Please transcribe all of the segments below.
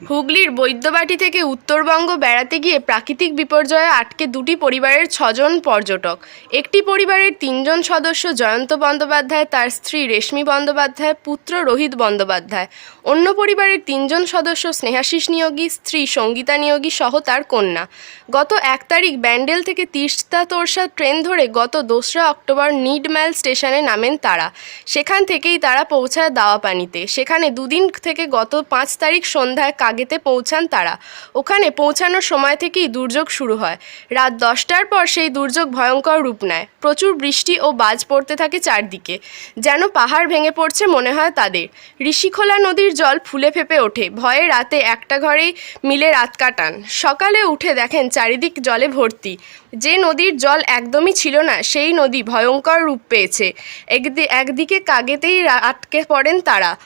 হুগলির বৈদ্যবাটি থেকে উত্তরবঙ্গ বেড়াতে গিয়ে প্রাকৃতিক বিপর্যয়ে আটকে দুটি পরিবারের ছজন পর্যটক। একটি পরিবারের তিনজন সদস্য জয়ন্ত বন্দ্যোপাধ্যায়, তার স্ত্রী রেশমি বন্দ্যোপাধ্যায়, পুত্র রোহিত বন্দ্যোপাধ্যায়। অন্য পরিবারের তিনজন সদস্য স্নেহাশিস নিয়োগী, স্ত্রী সঙ্গীতা নিয়োগী সহ তার কন্যা। গত এক তারিখ ব্যান্ডেল থেকে তিস্তা তোরসা ট্রেন ধরে গত দোসরা অক্টোবর নিডম্যাল স্টেশনে নামেন তারা। সেখান থেকেই তারা পৌঁছায় দাওয়াপানিতে। সেখানে দুদিন থেকে গত পাঁচ তারিখ সন্ধ্যায় কাগেতে পৌঁছান তারা। ওখানে পৌঁছানোর সময় থেকেই দুর্যোগ শুরু হয়। রাত দশটার পর সেই দুর্যোগ ভয়ঙ্কর রূপ নেয়। প্রচুর বৃষ্টি ও বাজ পড়তে থাকে চারদিকে। যেন পাহাড় ভেঙে পড়ছে মনে হয় তাদের। ঋষিখোলা নদীর জল ফুলে ফেপে ওঠে। ভয়ে রাতে একটা ঘরেই মিলে রাত কাটান। সকালে উঠে দেখেন চারিদিক জলে ভর্তি। যে নদীর জল একদমই ছিল না, সেই নদী ভয়ঙ্কর রূপ পেয়েছে। একদি- একদিকে কাগেতেই আটকে পড়েন তারা।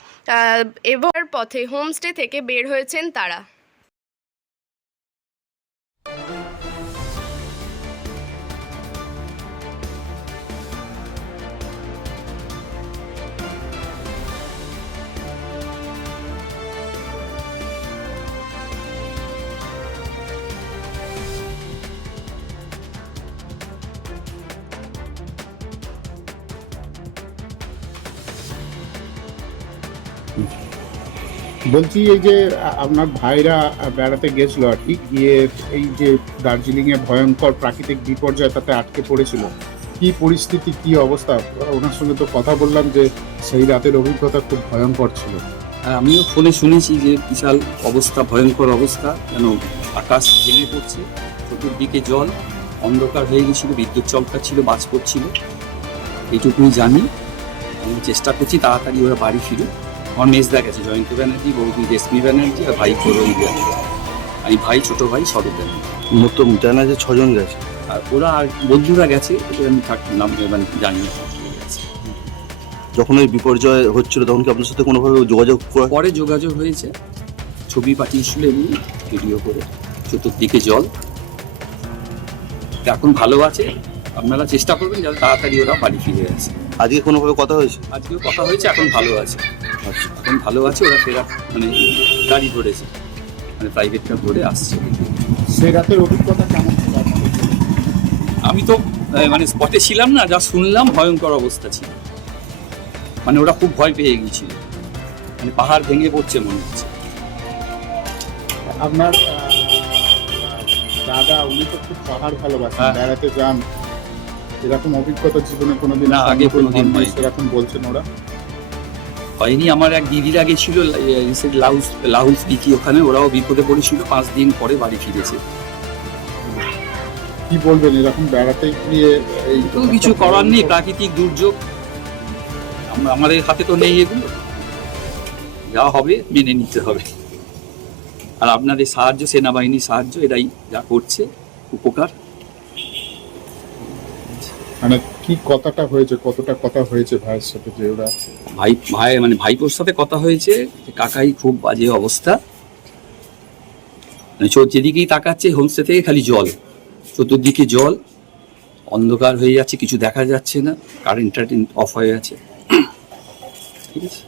এবার পথে হোমস্টে থেকে বের হয়েছেন তারা। বলছি এই যে আপনার ভাইরা বেড়াতে গেছিল আর কি, গিয়ে এই যে দার্জিলিং এ ভয়ঙ্কর প্রাকৃতিক বিপর্যয় তাতে আটকে পড়েছিল। কি পরিস্থিতি, কি অবস্থা? ওনার সঙ্গে তো কথা বললাম যে, সেই রাতের অভিজ্ঞতা খুব ভয়ঙ্কর ছিল। আর আমিও ফোনে শুনেছি যে, বিশাল অবস্থা, ভয়ঙ্কর অবস্থা, যেন আকাশ ভেঙে পড়ছে, চতুর্দিকে জল, অন্ধকার হয়ে গেছিল, বিদ্যুৎ চমকা ছিল বাজ পড়ছিল এইটুকুই জানি। আমি চেষ্টা করছি তাড়াতাড়ি ওরা বাড়ি ফিরুক। আমার মেজদা গেছে জয়ন্ত ব্যানার্জি বৌদি রেশমি ব্যানার্জি আর ভাই রোহিত ব্যানার্জি আমি ভাই ছোট ভাই সদর ব্যানার্জি মোট জানা যে ছজন গেছে আর ওরা আর বন্ধুরা গেছে এটা আমি থাক নাম মানে জানি না যখন ওই বিপর্যয় হচ্ছিল তখন কি আপনার সাথে কোনোভাবে যোগাযোগ করা পরে যোগাযোগ হয়েছে। ছবি পাঠিয়েছিল এমনি ভিডিও করে। চতুর্দিকে জল। এখন ভালো আছে। আপনারা চেষ্টা করবেন যাতে তাড়াতাড়ি ওরা বাড়ি ফিরে আসে। আজকে কোনোভাবে কথা হয়েছে? আজকেও কথা হয়েছে এখন ভালো আছে। এখন ভালো আছে ওরা ফেরা মানে গাড়ি ধরেছে। মানে প্রাইভেটটা কার ধরে আসছে। সেই রাতের অভিজ্ঞতা কেমন? আমি তো মানে স্পটে ছিলাম না যা শুনলাম ভয়ঙ্কর অবস্থা ছিল। মানে ওরা খুব ভয় পেয়ে গিয়েছিল। মানে পাহাড় ভেঙে পড়ছে মনে হচ্ছে। আপনার দাদা উনি তো খুব পাহাড় ভালোবাসেন হ্যাঁ। বেড়াতে যান। এরকম অভিজ্ঞতা জীবনে কোনোদিন আগে কোনোদিন। সেরকম বলছেন ওরা? হয়নি। আমার এক দিদিরা গেছিল লাউস লাহুল দিকি ওখানে ওরাও বিপদে পড়েছিল পাঁচ দিন পরে বাড়ি ফিরেছে। কি বলবেন এরকম বেড়াতে গিয়ে কিছু করার নেই প্রাকৃতিক দুর্যোগ। আমাদের হাতে তো নেই এগুলো। যা হবে মেনে নিতে হবে। আর আপনাদের সাহায্য সেনাবাহিনীর সাহায্য এরাই যা করছে উপকার। মানে কি কথাটা হয়েছে, কতটা কথা হয়েছে ভাইয়ের সাথে যে ওরা? ভাই ভাই মানে ভাইপোর সাথে কথা হয়েছে কাকাই খুব বাজে অবস্থা। মানে চোর যেদিকেই তাকাচ্ছে, হোমস্টে থেকে খালি জল, চতুর্দিকে জল, অন্ধকার হয়ে যাচ্ছে, কিছু দেখা যাচ্ছে না কারেন্টটা অফ হয়ে আছে। ঠিক আছে?